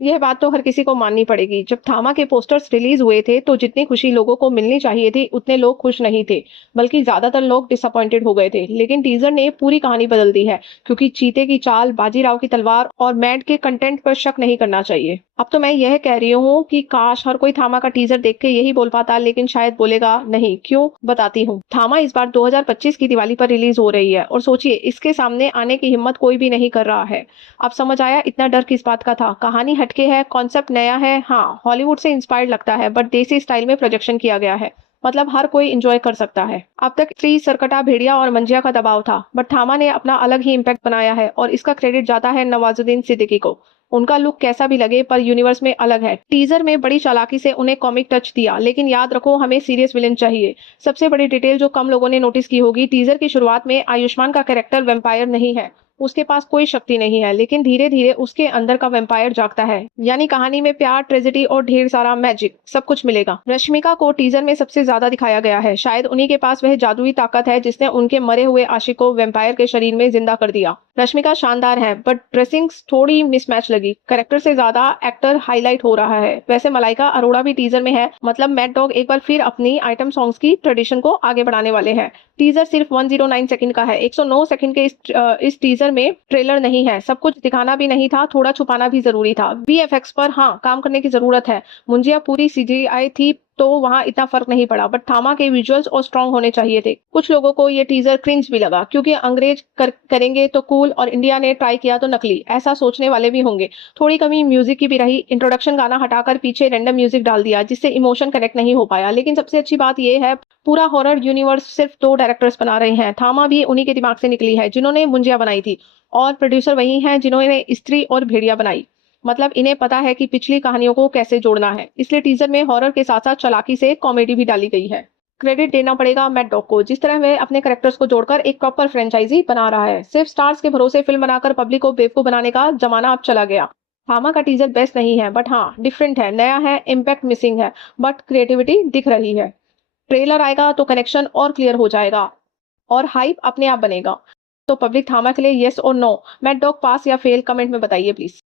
यह बात तो हर किसी को माननी पड़ेगी। जब थामा के पोस्टर्स रिलीज हुए थे तो जितनी खुशी लोगों को मिलनी चाहिए थी उतने लोग खुश नहीं थे, बल्कि ज्यादातर लोग डिसअपॉइंटेड हो गए थे। लेकिन टीजर ने पूरी कहानी बदल दी है, क्योंकि चीते की चाल, बाजीराव की तलवार और मैड के कंटेंट पर शक नहीं करना चाहिए। अब तो मैं यह कह रही हूँ कि काश हर कोई थामा का टीजर देख के यही बोल पाता, लेकिन शायद बोलेगा नहीं। क्यों, बताती हूँ। थामा इस बार 2025 की दिवाली पर रिलीज हो रही है और सोचिए इसके सामने आने की हिम्मत कोई भी नहीं कर रहा है। अब समझ आया इतना डर किस बात का था। कहानी हटके है, कॉन्सेप्ट नया है, हाँ हॉलीवुड से इंस्पायर्ड लगता है, बट देसी स्टाइल में प्रोजेक्शन किया गया है। मतलब हर कोई एंजॉय कर सकता है। अब तक स्त्री, सरकटा, भेड़िया और मंजिया का दबाव था, बट थामा ने अपना अलग ही इम्पैक्ट बनाया है और इसका क्रेडिट जाता है नवाजुद्दीन सिद्दीकी को। उनका लुक कैसा भी लगे पर यूनिवर्स में अलग है। टीजर में बड़ी चालाकी से उन्हें कॉमिक टच दिया, लेकिन याद रखो हमें सीरियस विलेन चाहिए। सबसे बड़ी डिटेल जो कम लोगों ने नोटिस की होगी, टीजर की शुरुआत में आयुष्मान का कैरेक्टर वेम्पायर नहीं है। उसके पास कोई शक्ति नहीं है, लेकिन धीरे धीरे उसके अंदर का वेम्पायर जागता है। यानी कहानी में प्यार, ट्रेजेडी और ढेर सारा मैजिक सब कुछ मिलेगा। रश्मिका को टीजर में सबसे ज्यादा दिखाया गया है। शायद उन्हीं के पास वह जादुई ताकत है जिसने उनके मरे हुए आशिक को वेम्पायर के शरीर में जिंदा कर दिया। रश्मिका शानदार है, बट ड्रेसिंग थोड़ी मिसमैच लगी। कैरेक्टर से ज्यादा एक्टर हाईलाइट हो रहा है। वैसे मलाइका अरोड़ा भी टीजर में है, मतलब मैड डॉग एक बार फिर अपनी आइटम सॉन्ग्स की ट्रेडिशन को आगे बढ़ाने वाले हैं। टीजर सिर्फ 109 सेकंड का है। 109 सेकंड के इस टीजर में ट्रेलर नहीं है। सब कुछ दिखाना भी नहीं था, थोड़ा छुपाना भी जरूरी था। वीएफएक्स पर हाँ काम करने की जरूरत है। मुंजिया पूरी सीजीआई थी तो वहां इतना फर्क नहीं पड़ा, बट थामा के विजुअल्स और स्ट्रॉन्ग होने चाहिए थे। कुछ लोगों को ये टीजर क्रिंज भी लगा, क्योंकि अंग्रेज करेंगे तो कूल और इंडिया ने ट्राई किया तो नकली, ऐसा सोचने वाले भी होंगे। थोड़ी कमी म्यूजिक की भी रही। इंट्रोडक्शन गाना हटाकर पीछे रैंडम म्यूजिक डाल दिया, जिससे इमोशन कनेक्ट नहीं हो पाया। लेकिन सबसे अच्छी बात यह है, पूरा हॉरर यूनिवर्स सिर्फ 2 डायरेक्टर्स बना रहे हैं। थामा भी उन्हीं के दिमाग से निकली है जिन्होंने मुंजिया बनाई थी, और प्रोड्यूसर वही हैं जिन्होंने स्त्री और भेड़िया बनाई। मतलब इन्हें पता है कि पिछली कहानियों को कैसे जोड़ना है। इसलिए टीजर में हॉरर के साथ साथ चालाकी से कॉमेडी भी डाली गई है। क्रेडिट देना पड़ेगा मैड डॉग को, जिस तरह वह अपने कैरेक्टर्स को जोड़कर एक प्रॉपर फ्रेंचाइजी बना रहा है। सिर्फ स्टार्स के भरोसे फिल्म बनाकर पब्लिक को बेवकूफ बनाने का जमाना अब चला गया। थामा का टीजर बेस्ट नहीं है, बट हाँ डिफरेंट है, नया है, इम्पैक्ट मिसिंग है, बट क्रिएटिविटी दिख रही है। ट्रेलर आएगा तो कनेक्शन और क्लियर हो जाएगा और हाइप अपने आप बनेगा। तो पब्लिक थामा के लिए येस और नो, मैड डॉग पास या फेल, कमेंट में बताइए प्लीज।